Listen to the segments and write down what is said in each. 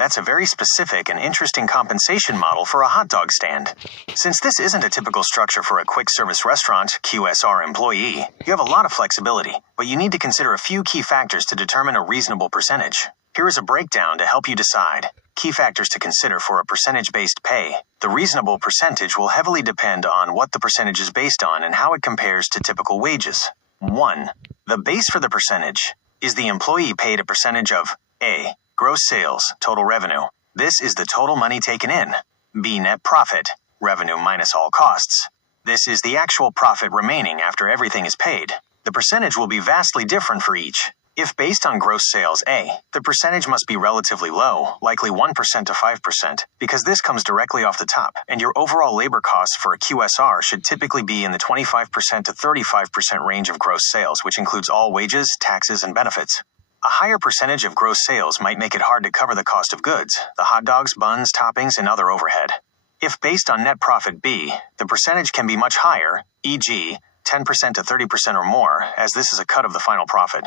That's a very specific and interesting compensation model for a hot dog stand. Since this isn't a typical structure for a quick service restaurant QSR employee, you have a lot of flexibility, but you need to consider a few key factors to determine a reasonable percentage. Here is a breakdown to help you decide. Key factors to consider for a percentage-based pay. The reasonable percentage will heavily depend on what the percentage is based on and how it compares to typical wages. 1. The base for the percentage. Is the employee paid a percentage of A. Gross sales, total revenue. This is the total money taken in. B. Net profit, revenue minus all costs. This is the actual profit remaining after everything is paid. The percentage will be vastly different for each. If based on gross sales A, the percentage must be relatively low, likely 1% to 5%, because this comes directly off the top, and your overall labor costs for a QSR should typically be in the 25% to 35% range of gross sales, which includes all wages, taxes, and benefits. A higher percentage of gross sales might make it hard to cover the cost of goods, the hot dogs, buns, toppings, and other overhead. If based on net profit B, the percentage can be much higher, e.g., 10% to 30% or more, as this is a cut of the final profit.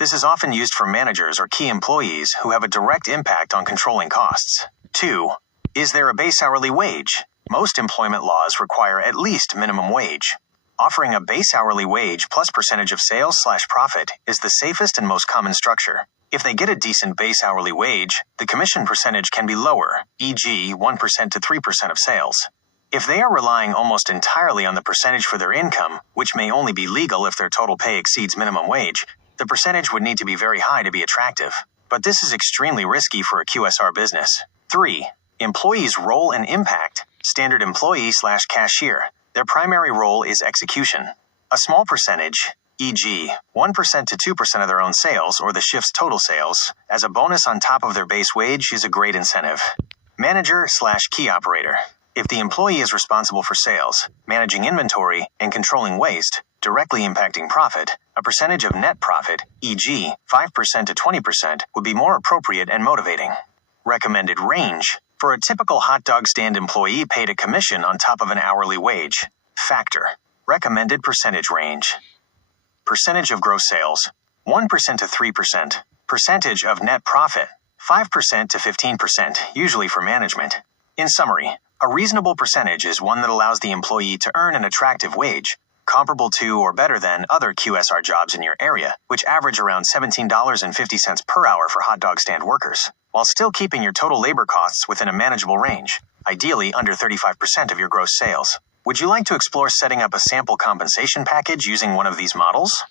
This is often used for managers or key employees who have a direct impact on controlling costs. 2. Is there a base hourly wage? Most employment laws require at least minimum wage. Offering a base hourly wage plus percentage of sales/profit is the safest and most common structure. If they get a decent base hourly wage, the commission percentage can be lower, e.g. 1% to 3% of sales. If they are relying almost entirely on the percentage for their income, which may only be legal if their total pay exceeds minimum wage, the percentage would need to be very high to be attractive. But this is extremely risky for a QSR business. 3. Employees' role and impact. Standard employee/cashier. Their primary role is execution. A small percentage, e.g., 1% to 2% of their own sales or the shift's total sales, as a bonus on top of their base wage is a great incentive. Manager/key operator. If the employee is responsible for sales, managing inventory, and controlling waste, directly impacting profit, a percentage of net profit, e.g., 5% to 20%, would be more appropriate and motivating. Recommended range. For a typical hot dog stand employee paid a commission on top of an hourly wage. Factor. Recommended percentage range. Percentage of gross sales, 1% to 3%. Percentage of net profit, 5% to 15%, usually for management. In summary, a reasonable percentage is one that allows the employee to earn an attractive wage, comparable to or better than other QSR jobs in your area, which average around $17.50 per hour for hot dog stand workers, while still keeping your total labor costs within a manageable range, ideally under 35% of your gross sales. Would you like to explore setting up a sample compensation package using one of these models?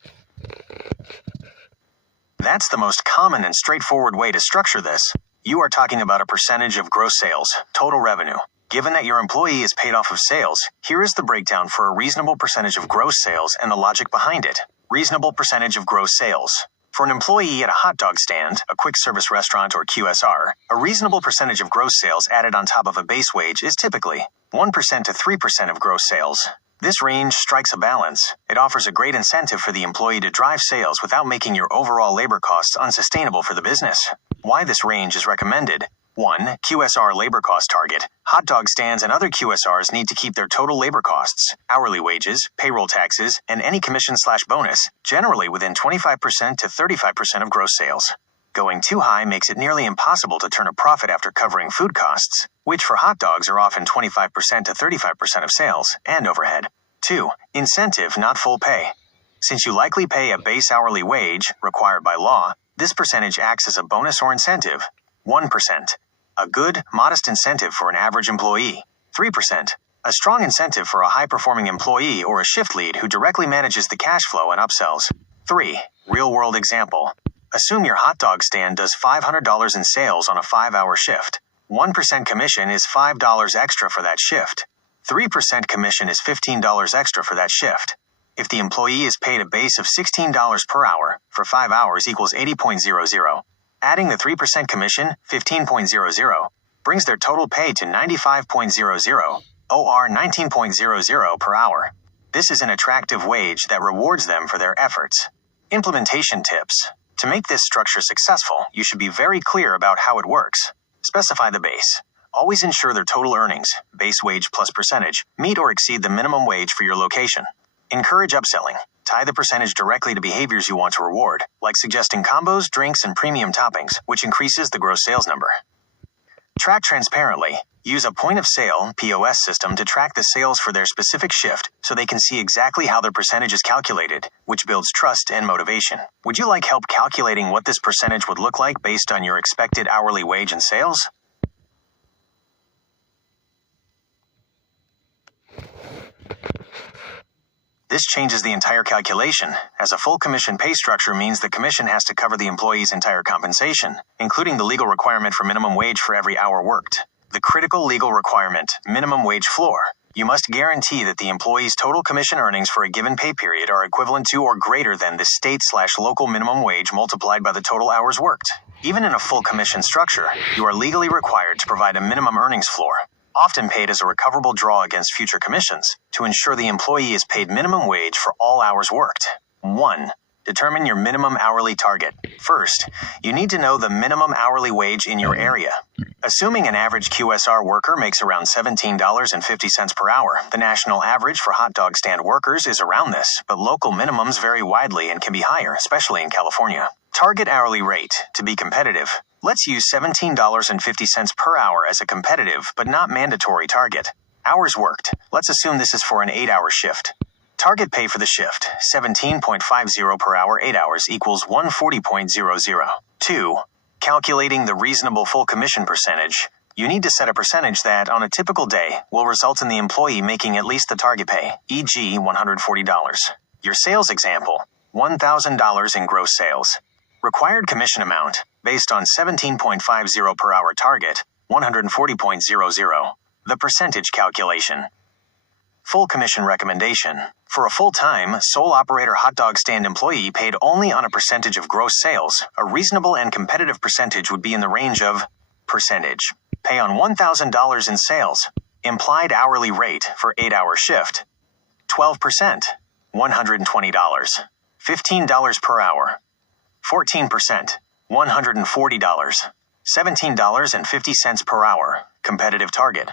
That's the most common and straightforward way to structure this. You are talking about a percentage of gross sales, total revenue. Given that your employee is paid off of sales, here is the breakdown for a reasonable percentage of gross sales and the logic behind it. Reasonable percentage of gross sales. For an employee at a hot dog stand, a quick service restaurant or QSR, a reasonable percentage of gross sales added on top of a base wage is typically 1% to 3% of gross sales. This range strikes a balance. It offers a great incentive for the employee to drive sales without making your overall labor costs unsustainable for the business. Why this range is recommended. 1. QSR labor cost target. Hot dog stands and other QSRs need to keep their total labor costs, hourly wages, payroll taxes, and any commission/bonus, generally within 25% to 35% of gross sales. Going too high makes it nearly impossible to turn a profit after covering food costs, which for hot dogs are often 25% to 35% of sales, and overhead. 2. Incentive, not full pay. Since you likely pay a base hourly wage, required by law, this percentage acts as a bonus or incentive. 1%. A good, modest incentive for an average employee. 3%. A strong incentive for a high-performing employee or a shift lead who directly manages the cash flow and upsells. 3. Real-world example. Assume your hot dog stand does $500 in sales on a 5-hour shift. 1% commission is $5 extra for that shift. 3% commission is $15 extra for that shift. If the employee is paid a base of $16 per hour, for 5 hours equals 80.00. Adding the 3% commission, 15.00, brings their total pay to 95.00, or 19.00 per hour. This is an attractive wage that rewards them for their efforts. Implementation tips. To make this structure successful, you should be very clear about how it works. Specify the base. Always ensure their total earnings, base wage plus percentage, meet or exceed the minimum wage for your location. Encourage upselling. Tie the percentage directly to behaviors you want to reward, like suggesting combos, drinks, and premium toppings, which increases the gross sales number. Track transparently. Use a point-of-sale (POS) system to track the sales for their specific shift so they can see exactly how their percentage is calculated, which builds trust and motivation. Would you like help calculating what this percentage would look like based on your expected hourly wage and sales? This changes the entire calculation, as a full commission pay structure means the commission has to cover the employee's entire compensation, including the legal requirement for minimum wage for every hour worked. The critical legal requirement, minimum wage floor. You must guarantee that the employee's total commission earnings for a given pay period are equivalent to or greater than the state/local minimum wage multiplied by the total hours worked. Even in a full commission structure, you are legally required to provide a minimum earnings floor, often paid as a recoverable draw against future commissions, to ensure the employee is paid minimum wage for all hours worked. 1. Determine your minimum hourly target. First, you need to know the minimum hourly wage in your area. Assuming an average QSR worker makes around $17.50 per hour, the national average for hot dog stand workers is around this, but local minimums vary widely and can be higher, especially in California. Target hourly rate. To be competitive, let's use $17.50 per hour as a competitive but not mandatory target. Hours worked. Let's assume this is for an 8-hour shift. Target pay for the shift, $17.50 per hour, 8 hours equals $140.00. 2. Calculating the reasonable full commission percentage. You need to set a percentage that, on a typical day, will result in the employee making at least the target pay, e.g. $140. Your sales example, $1,000 in gross sales. Required commission amount, based on $17.50 per hour target, $140.00. The percentage calculation. Full commission recommendation. For a full-time, sole operator hot dog stand employee paid only on a percentage of gross sales, a reasonable and competitive percentage would be in the range of percentage. Pay on $1,000 in sales. Implied hourly rate for 8-hour shift. 12%. $120. $15 per hour. 14%. $140. $17.50 per hour. Competitive target.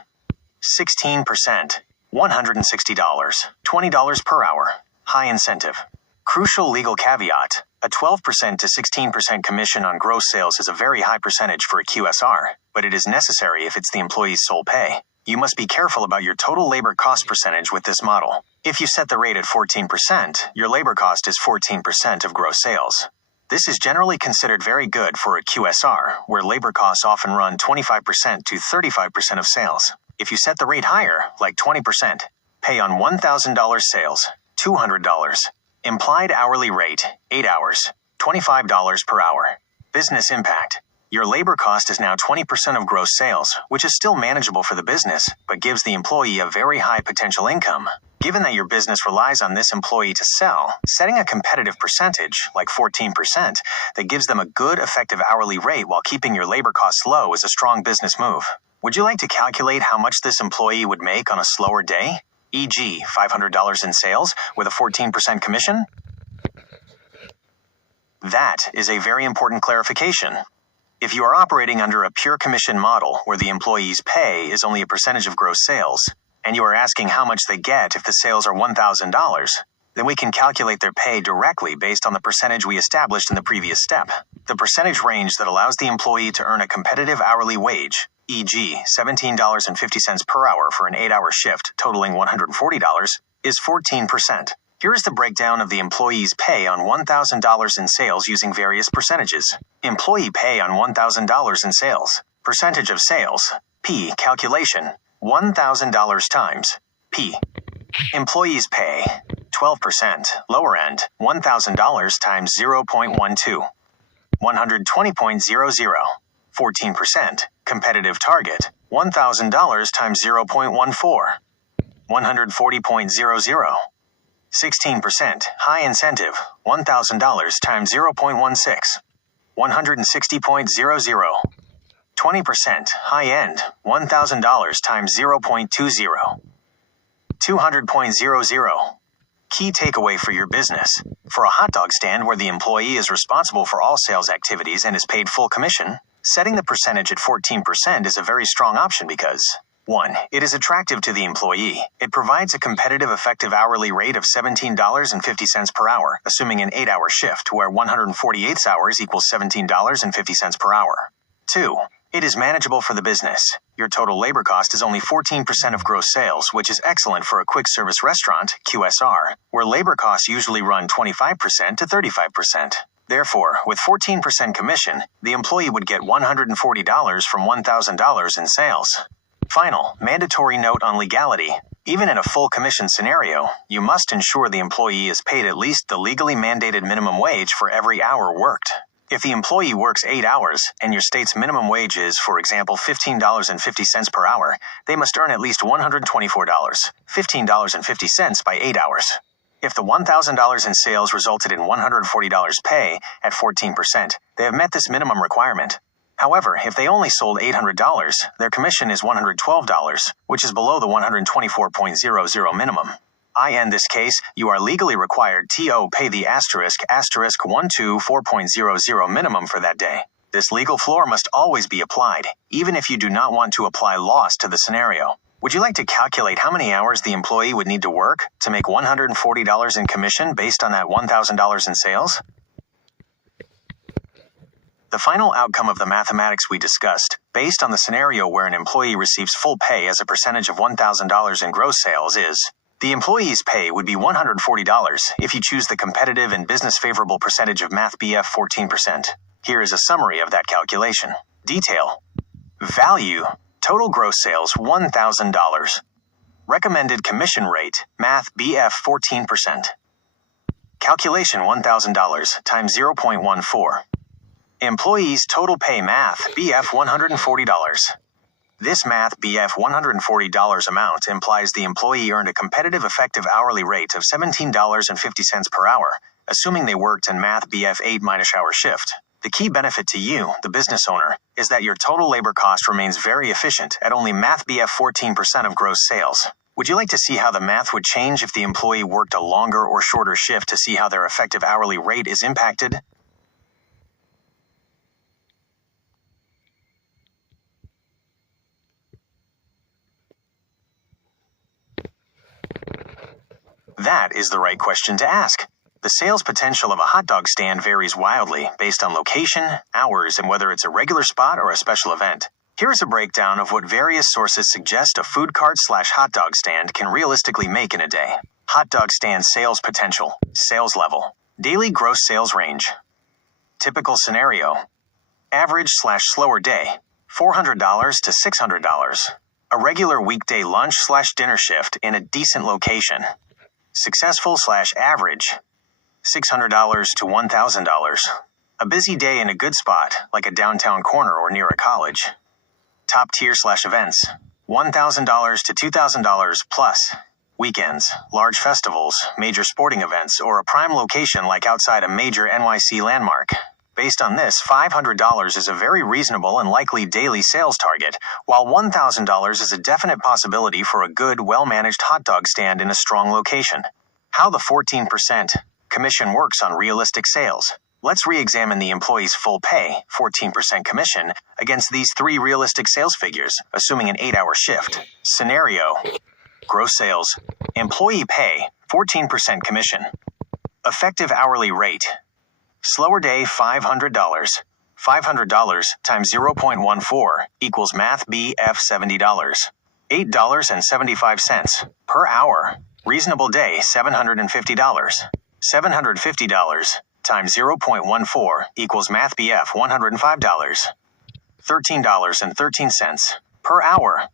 16%. $160. $20 per hour. High incentive. Crucial legal caveat. A 12% to 16% commission on gross sales is a very high percentage for a QSR, but it is necessary if it's the employee's sole pay. You must be careful about your total labor cost percentage with this model. If you set the rate at 14%, your labor cost is 14% of gross sales. This is generally considered very good for a QSR, where labor costs often run 25% to 35% of sales. If you set the rate higher, like 20%, pay on $1,000 sales, $200. Implied hourly rate, 8 hours, $25 per hour. Business impact. Your labor cost is now 20% of gross sales, which is still manageable for the business, but gives the employee a very high potential income. Given that your business relies on this employee to sell, setting a competitive percentage, like 14%, that gives them a good, effective hourly rate while keeping your labor costs low is a strong business move. Would you like to calculate how much this employee would make on a slower day? E.g., $500 in sales with a 14% commission? That is a very important clarification. If you are operating under a pure commission model where the employee's pay is only a percentage of gross sales, and you are asking how much they get if the sales are $1,000, then we can calculate their pay directly based on the percentage we established in the previous step. The percentage range that allows the employee to earn a competitive hourly wage, e.g., $17.50 per hour for an 8-hour shift totaling $140, is 14%. Here is the breakdown of the employee's pay on $1,000 in sales using various percentages. Employee pay on $1,000 in sales. Percentage of sales. P. Calculation. $1,000 times P. Employee's pay. 12%. Lower end. $1,000 times 0.12. $120.00. 14%. Competitive target. $1,000 times 0.14. $140.00. 16%. High incentive. $1,000 times 0.16. $160.00. 20%. High end. $1,000 times 0.20. $200.00. Key takeaway for your business. For a hot dog stand where the employee is responsible for all sales activities and is paid full commission, setting the percentage at 14% is a very strong option because 1. It is attractive to the employee. It provides a competitive effective hourly rate of $17.50 per hour, assuming an 8-hour shift, where 148 hours equals $17.50 per hour. 2. It is manageable for the business. Your total labor cost is only 14% of gross sales, which is excellent for a quick service restaurant, QSR, where labor costs usually run 25% to 35%. Therefore, with 14% commission, the employee would get $140 from $1,000 in sales. Final, mandatory note on legality. Even in a full commission scenario, you must ensure the employee is paid at least the legally mandated minimum wage for every hour worked. If the employee works 8 hours and your state's minimum wage is, for example, $15.50 per hour, they must earn at least $124, $15.50 by 8 hours. If the $1,000 in sales resulted in $140 pay at 14%, they have met this minimum requirement. However, if they only sold $800, their commission is $112, which is below the $124.00 minimum. In this case, you are legally required to pay the **124.00 minimum for that day. This legal floor must always be applied, even if you do not want to apply loss to the scenario. Would you like to calculate how many hours the employee would need to work to make $140 in commission based on that $1,000 in sales? The final outcome of the mathematics we discussed, based on the scenario where an employee receives full pay as a percentage of $1,000 in gross sales, is the employee's pay would be $140 if you choose the competitive and business-favorable percentage of Math BF 14%. Here is a summary of that calculation. Detail. Value. Total gross sales $1,000. Recommended commission rate, Math BF 14%. Calculation $1,000 times 0.14. Employees total pay Math BF $140. This Math BF $140 amount implies the employee earned a competitive effective hourly rate of $17.50 per hour, assuming they worked in Math BF 8-hour shift. The key benefit to you, the business owner, is that your total labor cost remains very efficient at only Math BF 14% of gross sales. Would you like to see how the math would change if the employee worked a longer or shorter shift to see how their effective hourly rate is impacted? That is the right question to ask. The sales potential of a hot dog stand varies wildly based on location, hours, and whether it's a regular spot or a special event. Here is a breakdown of what various sources suggest a food cart/hot dog stand can realistically make in a day. Hot dog stand sales potential, sales level, daily gross sales range. Typical scenario. Average/slower day, $400 to $600. A regular weekday lunch/dinner shift in a decent location. Successful/average, $600 to $1,000. A busy day in a good spot, like a downtown corner or near a college. Top tier/events, $1,000 to $2,000 plus. Weekends, large festivals, major sporting events, or a prime location like outside a major NYC landmark. Based on this, $500 is a very reasonable and likely daily sales target, while $1,000 is a definite possibility for a good, well-managed hot dog stand in a strong location. How the 14% commission works on realistic sales. Let's re-examine the employee's full pay, 14% commission, against these 3 realistic sales figures, assuming an 8-hour shift. Scenario. Gross sales. Employee pay, 14% commission. Effective hourly rate. Slower day, $500. $500 times 0.14 equals Math BF $70. $8.75 per hour. Reasonable day, $750. $750 times 0.14 equals Math BF $105. $13.13 per hour.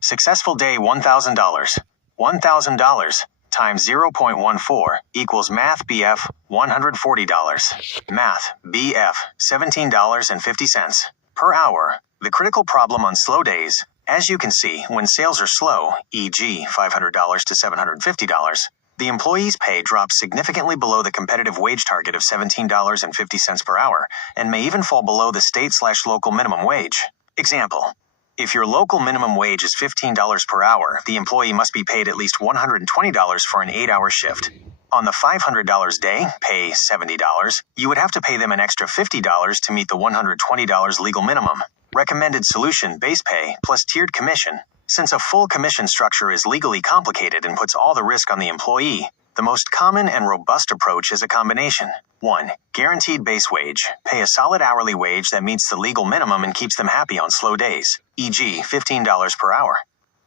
Successful day, $1,000. $1,000 times 0.14 equals Math BF $140. Math BF $17.50 per hour. The critical problem on slow days, as you can see, when sales are slow, e.g. $500 to $750, the employee's pay drops significantly below the competitive wage target of $17.50 per hour and may even fall below the state/local minimum wage. Example. If your local minimum wage is $15 per hour, the employee must be paid at least $120 for an 8-hour shift. On the $500 day, pay $70, you would have to pay them an extra $50 to meet the $120 legal minimum. Recommended solution, base pay plus tiered commission. Since a full commission structure is legally complicated and puts all the risk on the employee, the most common and robust approach is a combination. 1. Guaranteed base wage. Pay a solid hourly wage that meets the legal minimum and keeps them happy on slow days, e.g. $15 per hour.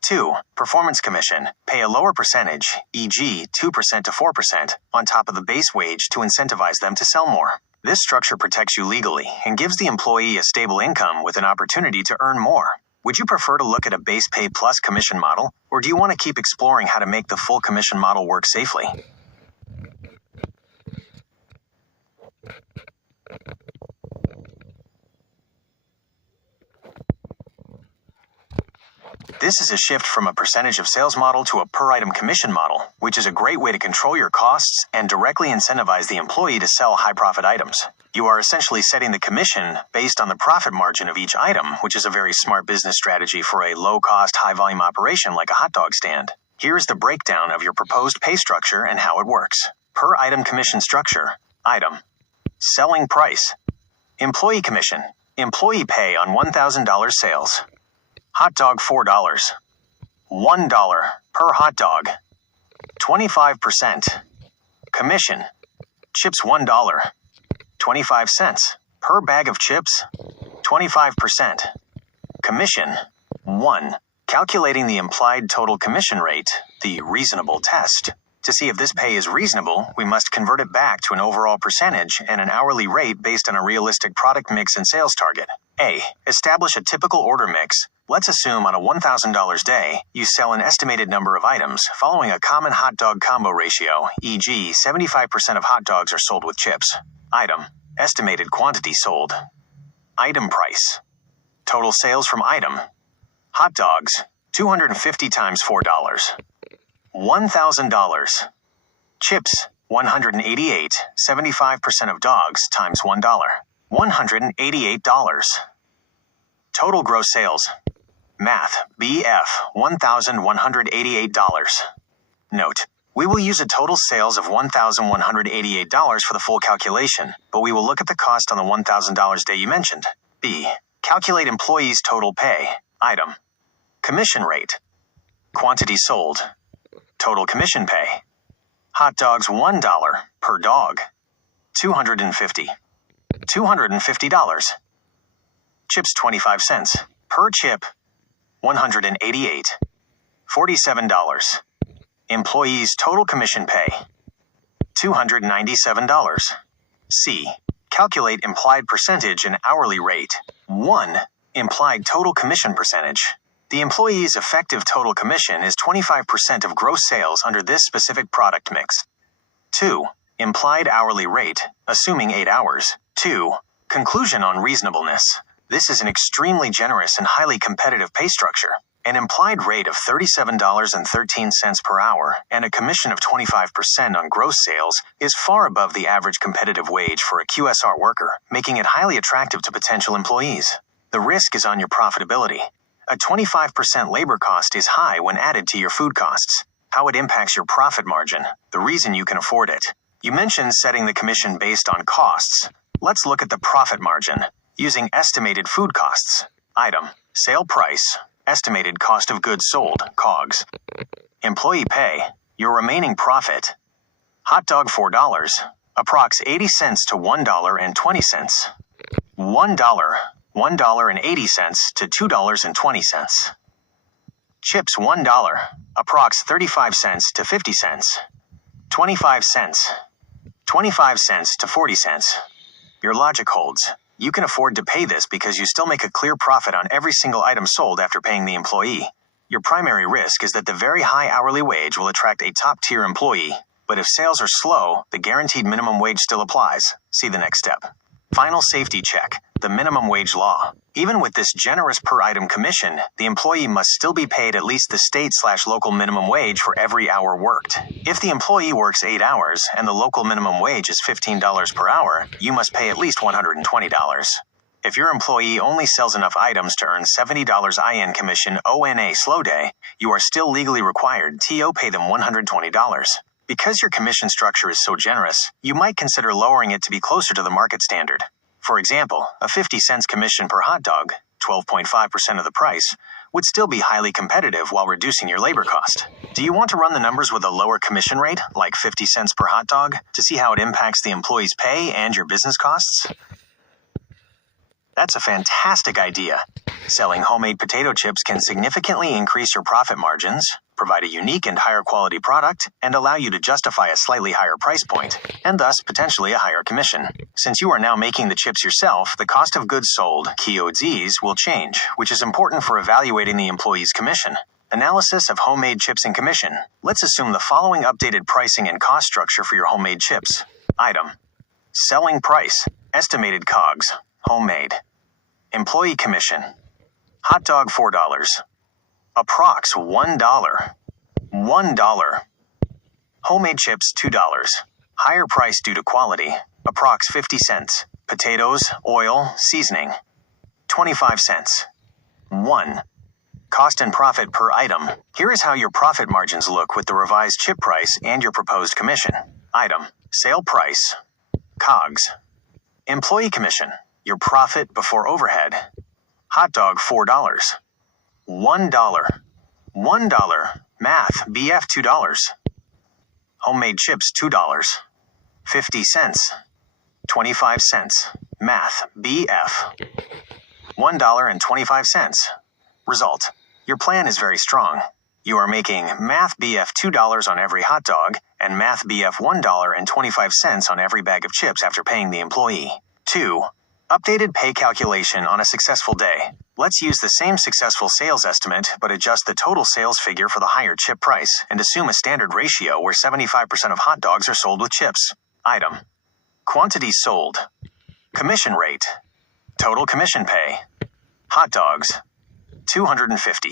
2. Performance commission. Pay a lower percentage, e.g. 2% to 4%, on top of the base wage to incentivize them to sell more. This structure protects you legally and gives the employee a stable income with an opportunity to earn more. Would you prefer to look at a base pay plus commission model, or do you want to keep exploring how to make the full commission model work safely? This is a shift from a percentage of sales model to a per-item commission model, which is a great way to control your costs and directly incentivize the employee to sell high-profit items. You are essentially setting the commission based on the profit margin of each item, which is a very smart business strategy for a low-cost, high-volume operation like a hot dog stand. Here's the breakdown of your proposed pay structure and how it works. Per-item commission structure. Item. Selling price. Employee commission. Employee pay on $1,000 sales. Hot dog $4. $1 per hot dog. 25%. Commission. Chips $1. 25 cents. Per bag of chips. 25%. Commission. 1. Calculating the implied total commission rate, the reasonable test. To see if this pay is reasonable, we must convert it back to an overall percentage and an hourly rate based on a realistic product mix and sales target. A. Establish a typical order mix. Let's assume on a $1,000 day, you sell an estimated number of items following a common hot dog combo ratio, e.g. 75% of hot dogs are sold with chips. Item. Estimated quantity sold. Item price. Total sales from item. Hot dogs, 250 times $4. $1,000. Chips, 188, 75% of dogs times $1. $188. Total gross sales. Math, BF, $1,188. Note, we will use a total sales of $1,188 for the full calculation, but we will look at the cost on the $1,000 day you mentioned. B. Calculate employees' total pay. Item. Commission rate. Quantity sold. Total commission pay. Hot dogs $1 per dog. 250. $250. Chips 25 cents. Per chip. 188. $47. Employees' total commission pay. $297. C. Calculate implied percentage and hourly rate. 1. Implied total commission percentage. The employee's effective total commission is 25% of gross sales under this specific product mix. 2. Implied hourly rate, assuming 8 hours. 2. Conclusion on reasonableness. This is an extremely generous and highly competitive pay structure. An implied rate of $37.13 per hour and a commission of 25% on gross sales is far above the average competitive wage for a QSR worker, making it highly attractive to potential employees. The risk is on your profitability. A 25% labor cost is high when added to your food costs. How it impacts your profit margin, the reason you can afford it. You mentioned setting the commission based on costs. Let's look at the profit margin, using estimated food costs. Item. Sale price. Estimated cost of goods sold, COGS. Employee pay. Your remaining profit. Hot dog $4. Approx 80 cents to $1.20. $1. $1.80 to $2.20. Chips $1. Approx 35 cents to 50 cents. 25 cents. 25 cents to 40 cents. Your logic holds. You can afford to pay this because you still make a clear profit on every single item sold after paying the employee. Your primary risk is that the very high hourly wage will attract a top-tier employee, but if sales are slow, the guaranteed minimum wage still applies. See the next step. Final safety check, the minimum wage law. Even with this generous per-item commission, the employee must still be paid at least the state/local minimum wage for every hour worked. If the employee works 8 hours and the local minimum wage is $15 per hour, you must pay at least $120. If your employee only sells enough items to earn $70 IN commission ONA slow day, you are still legally required to pay them $120. Because your commission structure is so generous, you might consider lowering it to be closer to the market standard. For example, a 50 cents commission per hot dog, 12.5% of the price, would still be highly competitive while reducing your labor cost. Do you want to run the numbers with a lower commission rate, like 50 cents per hot dog, to see how it impacts the employee's pay and your business costs? That's a fantastic idea. Selling homemade potato chips can significantly increase your profit margins, provide a unique and higher quality product, and allow you to justify a slightly higher price point, and thus potentially a higher commission. Since you are now making the chips yourself, the cost of goods sold, (KOGs), will change, which is important for evaluating the employee's commission. Analysis of homemade chips and commission. Let's assume the following updated pricing and cost structure for your homemade chips. Item. Selling price. Estimated COGS. Homemade. Employee commission. Hot dog $4. Approx $1. $1. Homemade chips $2. Higher price due to quality. Approx 50 cents. Potatoes, oil, seasoning. 25 cents. 1. Cost and profit per item. Here is how your profit margins look with the revised chip price and your proposed commission. Item. Sale price. COGS. Employee commission. Your profit before overhead. Hot dog $4. $1. $1. Math. BF $2. Homemade chips $2. 50 cents. 25 cents. Math. BF. $1.25. Result. Your plan is very strong. You are making Math BF $2 on every hot dog and Math BF $1.25 on every bag of chips after paying the employee. 2. Updated pay calculation on a successful day. Let's use the same successful sales estimate but adjust the total sales figure for the higher chip price and assume a standard ratio where 75% of hot dogs are sold with chips. Item. Quantity sold. Commission rate. Total commission pay. Hot dogs. 250.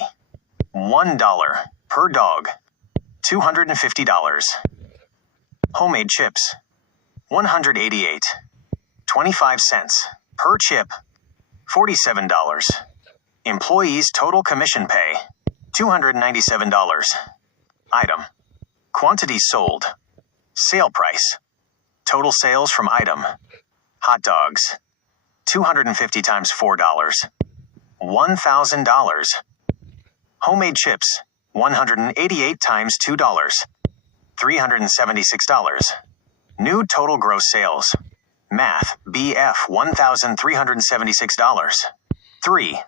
$1 per dog. $250. Homemade chips. 188. 25 cents per chip. $47. Employees' total commission pay. $297. Item. Quantity sold. Sale price. Total sales from item. Hot dogs. 250 times $4. $1,000. Homemade chips. 188 times $2. $376. New total gross sales. Math. BF $1,376. 3.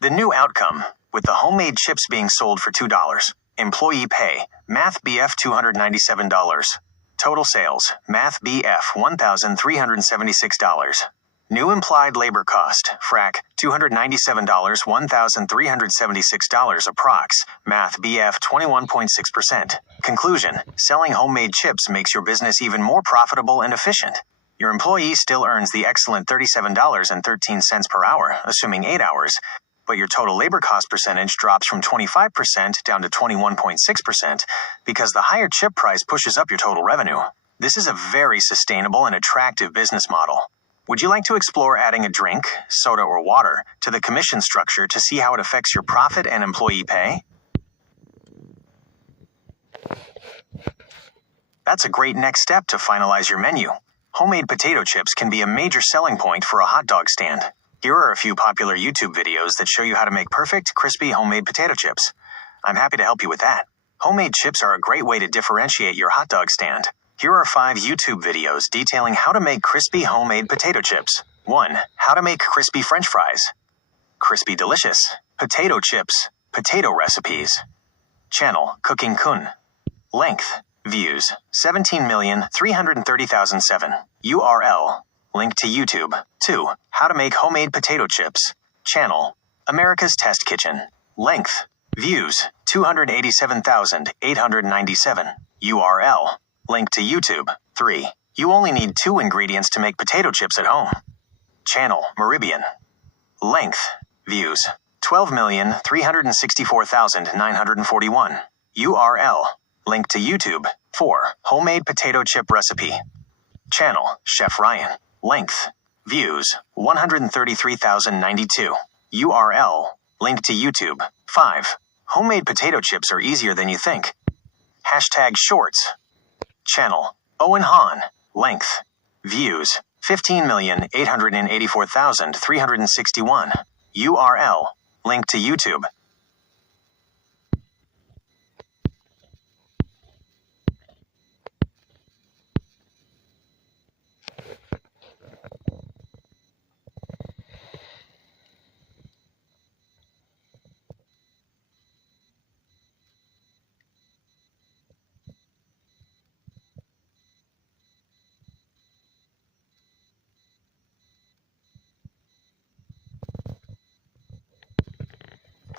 The new outcome, with the homemade chips being sold for $2. Employee pay. Math BF $297. Total sales. Math BF $1,376. New implied labor cost, frac, $297, $1,376 approx, Math BF 21.6%. Conclusion, selling homemade chips makes your business even more profitable and efficient. Your employee still earns the excellent $37.13 per hour, assuming 8 hours, but your total labor cost percentage drops from 25% down to 21.6% because the higher chip price pushes up your total revenue. This is a very sustainable and attractive business model. Would you like to explore adding a drink, soda or water, to the commission structure to see how it affects your profit and employee pay? That's a great next step to finalize your menu. Homemade potato chips can be a major selling point for a hot dog stand. Here are a few popular YouTube videos that show you how to make perfect, crispy homemade potato chips. I'm happy to help you with that. Homemade chips are a great way to differentiate your hot dog stand. Here are 5 YouTube videos detailing how to make crispy homemade potato chips. 1. How to make crispy French fries. Crispy Delicious. Potato chips. Potato recipes. Channel, Cooking Kun. Length. Views, 17,330,007. URL. Link to YouTube. 2. How to make homemade potato chips. Channel, America's Test Kitchen. Length. Views, 287,897. URL. Link to YouTube. 3. You only need 2 ingredients to make potato chips at home. Channel, Meribian. Length. Views, 12,364,941. URL. Link to YouTube. 4. Homemade potato chip recipe. Channel, Chef Ryan. Length. Views, 133,092. URL. Link to YouTube. 5. Homemade potato chips are easier than you think. Hashtag Shorts. Channel, Owen Hahn. Length. Views, 15,884,361. URL. Link to YouTube.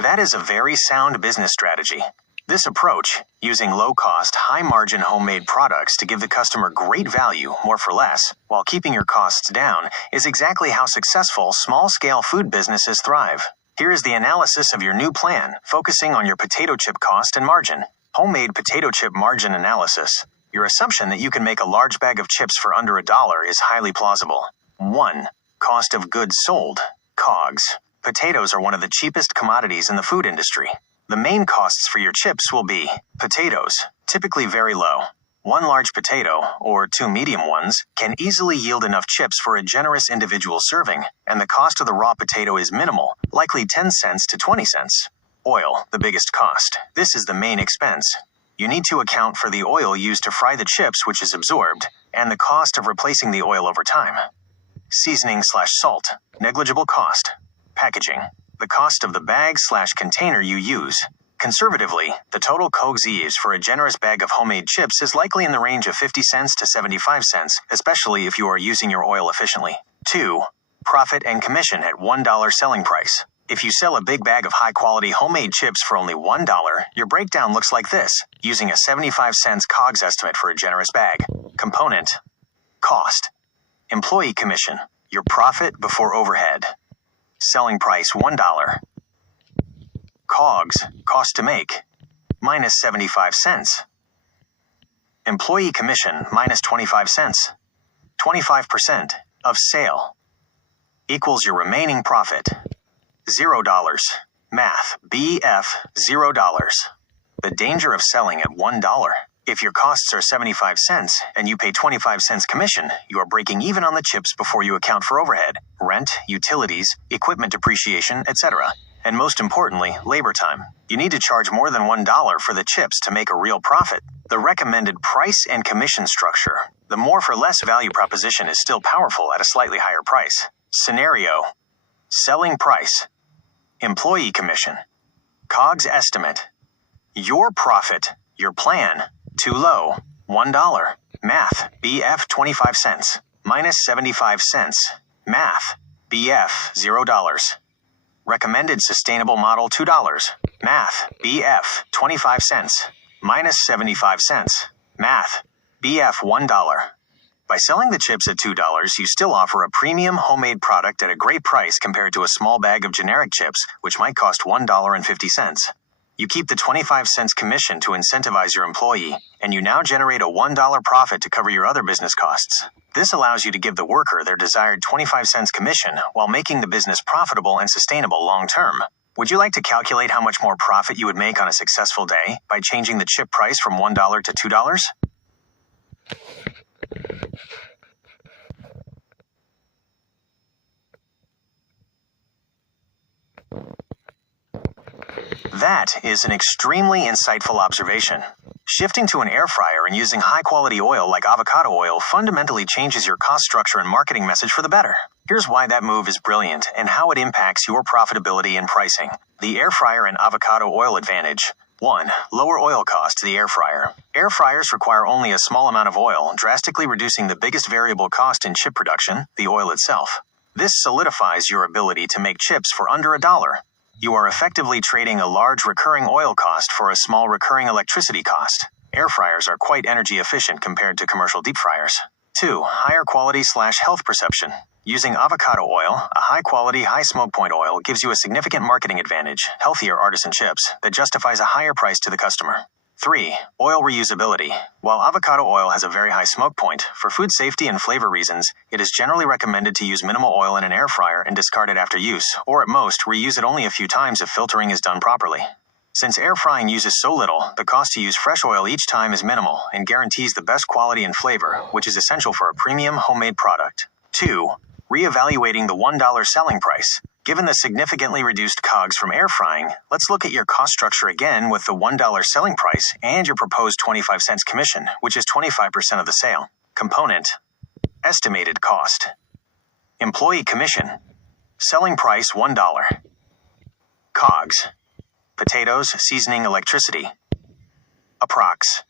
That is a very sound business strategy. This approach, using low-cost, high-margin homemade products to give the customer great value, more for less, while keeping your costs down, is exactly how successful small-scale food businesses thrive. Here is the analysis of your new plan, focusing on your potato chip cost and margin. Homemade potato chip margin analysis. Your assumption that you can make a large bag of chips for under $1 is highly plausible. 1. Cost of goods sold, COGS. Potatoes are one of the cheapest commodities in the food industry. The main costs for your chips will be potatoes, typically very low. One large potato, or 2 medium ones, can easily yield enough chips for a generous individual serving, and the cost of the raw potato is minimal, likely 10 cents to 20 cents. Oil, the biggest cost. This is the main expense. You need to account for the oil used to fry the chips, which is absorbed, and the cost of replacing the oil over time. Seasoning/salt, negligible cost. Packaging, the cost of the bag/container you use. Conservatively, the total COGS for a generous bag of homemade chips is likely in the range of 50 cents to 75 cents, especially if you are using your oil efficiently. 2. Profit and commission at $1 selling price. If you sell a big bag of high-quality homemade chips for only $1, your breakdown looks like this, using a 75 cents COGS estimate for a generous bag. Component. Cost. Employee commission, your profit before overhead. Selling price $1. COGS, cost to make, minus 75 cents. Employee commission minus 25 cents. 25% of sale equals your remaining profit. $0. Math, BF, $0. The danger of selling at $1. If your costs are 75 cents and you pay 25 cents commission, you are breaking even on the chips before you account for overhead, rent, utilities, equipment depreciation, etc. And most importantly, labor time. You need to charge more than $1 for the chips to make a real profit. The recommended price and commission structure. The more for less value proposition is still powerful at a slightly higher price. Scenario. Selling price. Employee commission. COGS estimate. Your profit. Your plan. Too low. $1. Math. BF 25 cents. Minus 75 cents. Math. BF $0. Recommended sustainable model $2. Math. BF 25 cents. Minus 75 cents. Math. BF $1. By selling the chips at $2, you still offer a premium homemade product at a great price compared to a small bag of generic chips, which might cost $1.50. You keep the 25 cents commission to incentivize your employee, and you now generate a $1 profit to cover your other business costs. This allows you to give the worker their desired 25 cents commission while making the business profitable and sustainable long term. Would you like to calculate how much more profit you would make on a successful day by changing the chip price from $1 to $2? That is an extremely insightful observation. Shifting to an air fryer and using high-quality oil like avocado oil fundamentally changes your cost structure and marketing message for the better. Here's why that move is brilliant and how it impacts your profitability and pricing. The air fryer and avocado oil advantage. 1. Lower oil cost to the air fryer. Air fryers require only a small amount of oil, drastically reducing the biggest variable cost in chip production, the oil itself. This solidifies your ability to make chips for under $1. You are effectively trading a large recurring oil cost for a small recurring electricity cost. Air fryers are quite energy efficient compared to commercial deep fryers. 2. Higher quality/health perception. Using avocado oil, a high-quality, high-smoke point oil gives you a significant marketing advantage, healthier artisan chips, that justifies a higher price to the customer. 3. Oil reusability. While avocado oil has a very high smoke point, for food safety and flavor reasons, it is generally recommended to use minimal oil in an air fryer and discard it after use, or at most, reuse it only a few times if filtering is done properly. Since air frying uses so little, the cost to use fresh oil each time is minimal and guarantees the best quality and flavor, which is essential for a premium homemade product. 2. Reevaluating the $1 selling price. Given the significantly reduced COGS from air frying, let's look at your cost structure again with the $1 selling price and your proposed 25 cents commission, which is 25% of the sale. Component. Estimated cost. Employee commission. Selling price $1. COGS. Potatoes, seasoning, electricity. Approx.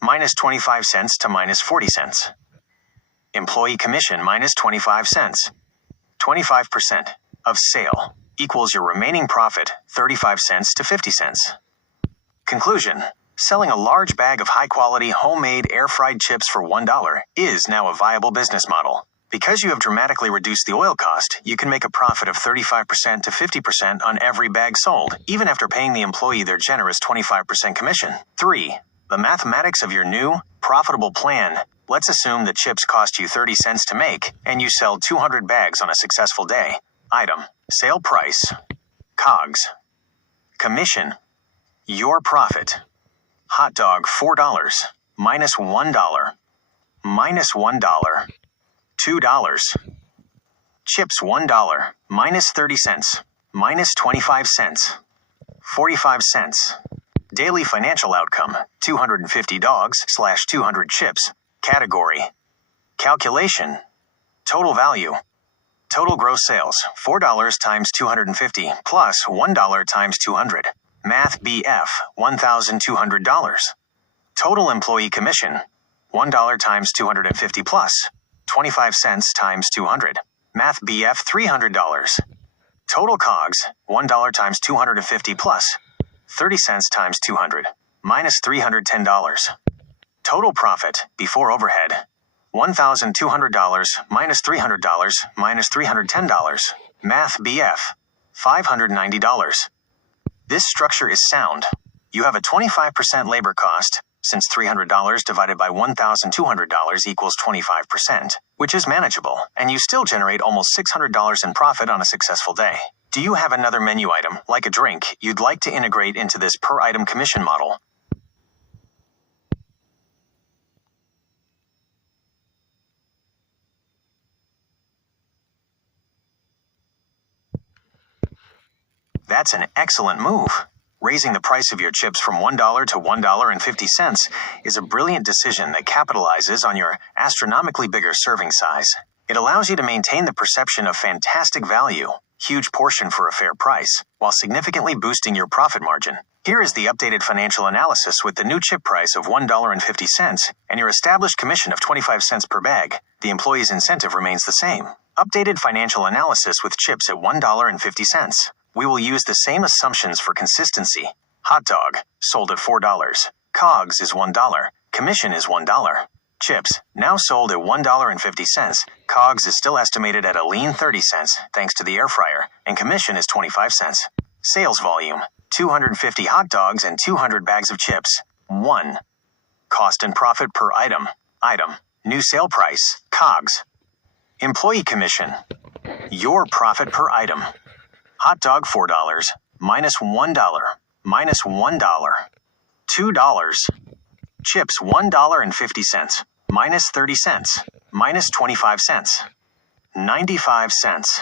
Minus 25 cents to minus 40 cents. Employee commission minus 25 cents. 25% of sale. equals your remaining profit, 35 cents to 50 cents. Conclusion: selling a large bag of high-quality homemade air-fried chips for $1 is now a viable business model. Because you have dramatically reduced the oil cost, you can make a profit of 35% to 50% on every bag sold, even after paying the employee their generous 25% commission. 3. The mathematics of your new, profitable plan. Let's assume the chips cost you 30 cents to make, and you sell 200 bags on a successful day. Item: sale price. COGS. Commission. Your profit. Hot dog $4, minus $1, minus $1, $2. Chips $1, minus 30 cents, minus 25 cents, 45 cents. Daily financial outcome, 250 dogs / 200 chips. Category. Calculation. Total value. Total gross sales, $4 times 250 plus $1 times 200. Math BF, $1,200. Total employee commission, $1 times 250 plus 25 cents times 200. Math BF, $300. Total COGS, $1 times 250 plus 30 cents times 200, minus $310. Total profit, before overhead, $1,200 minus $300 minus $310. Math BF, $590. This structure is sound. You have a 25% labor cost, since $300 divided by $1,200 equals 25%, which is manageable, and you still generate almost $600 in profit on a successful day. Do you have another menu item, like a drink, you'd like to integrate into this per-item commission model? That's an excellent move. Raising the price of your chips from $1 to $1.50 is a brilliant decision that capitalizes on your astronomically bigger serving size. It allows you to maintain the perception of fantastic value, huge portion for a fair price, while significantly boosting your profit margin. Here is the updated financial analysis with the new chip price of $1.50 and your established commission of 25 cents per bag. The employee's incentive remains the same. Updated financial analysis with chips at $1.50. We will use the same assumptions for consistency. Hot dog, sold at $4. COGS is $1. Commission is $1. Chips, now sold at $1.50. COGS is still estimated at a lean 30 cents, thanks to the air fryer, and commission is 25 cents. Sales volume, 250 hot dogs and 200 bags of chips. 1. Cost and profit per item. Item, new sale price, COGS. Employee commission. Your profit per item. Hot dog $4, minus $1, minus $1, $2. Chips $1.50, minus 30 cents, minus 25 cents, 95 cents.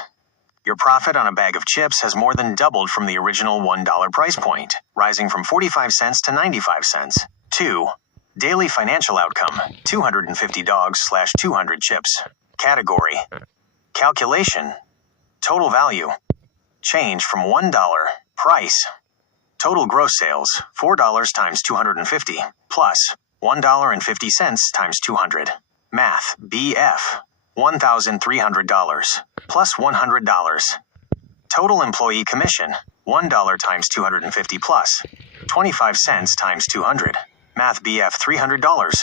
Your profit on a bag of chips has more than doubled from the original $1 price point, rising from 45 cents to 95 cents. 2. Daily financial outcome, 250 dogs / 200 chips. Category. Calculation. Total value. Change from $1. Price. Total gross sales, $4 times 250, plus $1.50 times 200. Math BF, $1,300, plus $100. Total employee commission, $1 times 250 plus 25 cents times 200. Math BF, $300.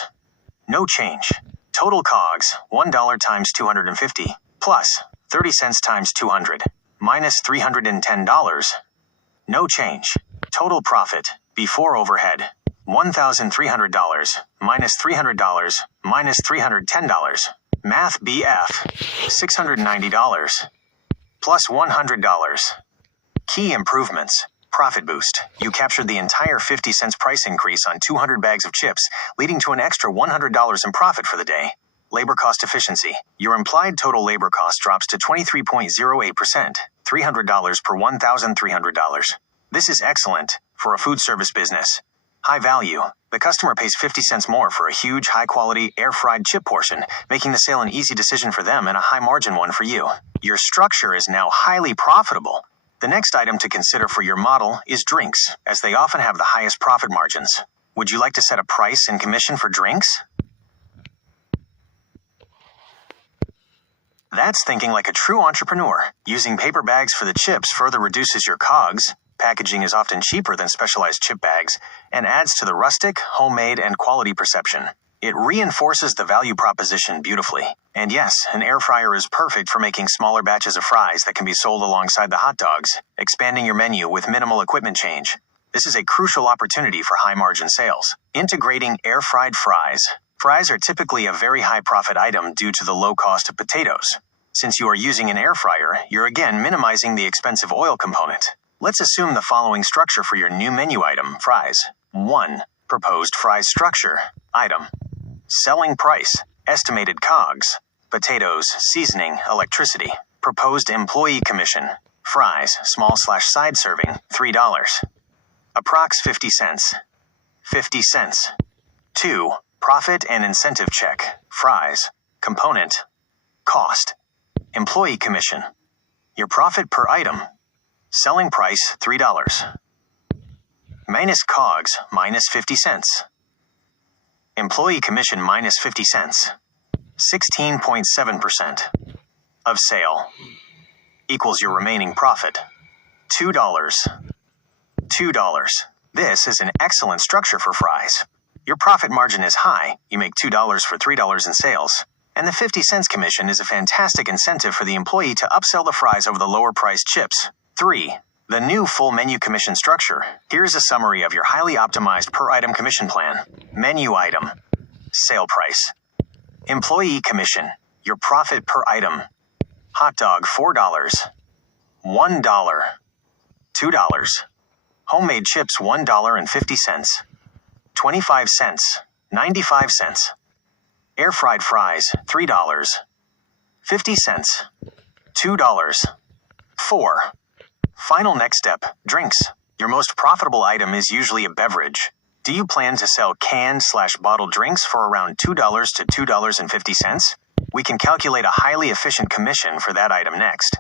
No change. Total COGS, $1 times 250, plus 30 cents times 200. Minus $310. No change. Total profit, before overhead, $1,300, minus $300, minus $310. Math BF, $690, plus $100. Key improvements. Profit boost. You captured the entire 50 cents price increase on 200 bags of chips, leading to an extra $100 in profit for the day. Labor cost efficiency. Your implied total labor cost drops to 23.08%, $300 per $1,300. This is excellent for a food service business. High value. The customer pays 50 cents more for a huge, high-quality, air-fried chip portion, making the sale an easy decision for them and a high-margin one for you. Your structure is now highly profitable. The next item to consider for your model is drinks, as they often have the highest profit margins. Would you like to set a price and commission for drinks? That's thinking like a true entrepreneur. Using paper bags for the chips further reduces your COGS. Packaging is often cheaper than specialized chip bags and adds to the rustic, homemade, and quality perception. It reinforces the value proposition beautifully. And yes, an air fryer is perfect for making smaller batches of fries that can be sold alongside the hot dogs, expanding your menu with minimal equipment change. This is a crucial opportunity for high-margin sales. Integrating air-fried fries. Fries are typically a very high-profit item due to the low cost of potatoes. Since you are using an air fryer, you're again minimizing the expensive oil component. Let's assume the following structure for your new menu item, fries. 1. Proposed fries structure. Item. Selling price. Estimated COGS. Potatoes, seasoning, electricity. Proposed employee commission. Fries, small/side serving, $3. Approx 50 cents. 50 cents. 2. Profit and incentive check. Fries. Component. Cost. Employee commission. Your profit per item. Selling price, $3. Minus COGS, minus 50 cents. Employee commission minus 50 cents. 16.7% of sale equals your remaining profit. $2. $2. This is an excellent structure for fries. Your profit margin is high. You make $2 for $3 in sales. And the 50 cents commission is a fantastic incentive for the employee to upsell the fries over the lower priced chips. 3. The new full menu commission structure. Here's a summary of your highly optimized per item commission plan. Menu item. Sale price. Employee commission. Your profit per item. Hot dog, $4. $1. $2. Homemade chips, $1.50. 25 cents. 95 cents. Air fried fries, $3. 50 cents. $2. 4. Final next step, drinks. Your most profitable item is usually a beverage. Do you plan to sell canned/bottled drinks for around $2 to $2.50? We can calculate a highly efficient commission for that item next.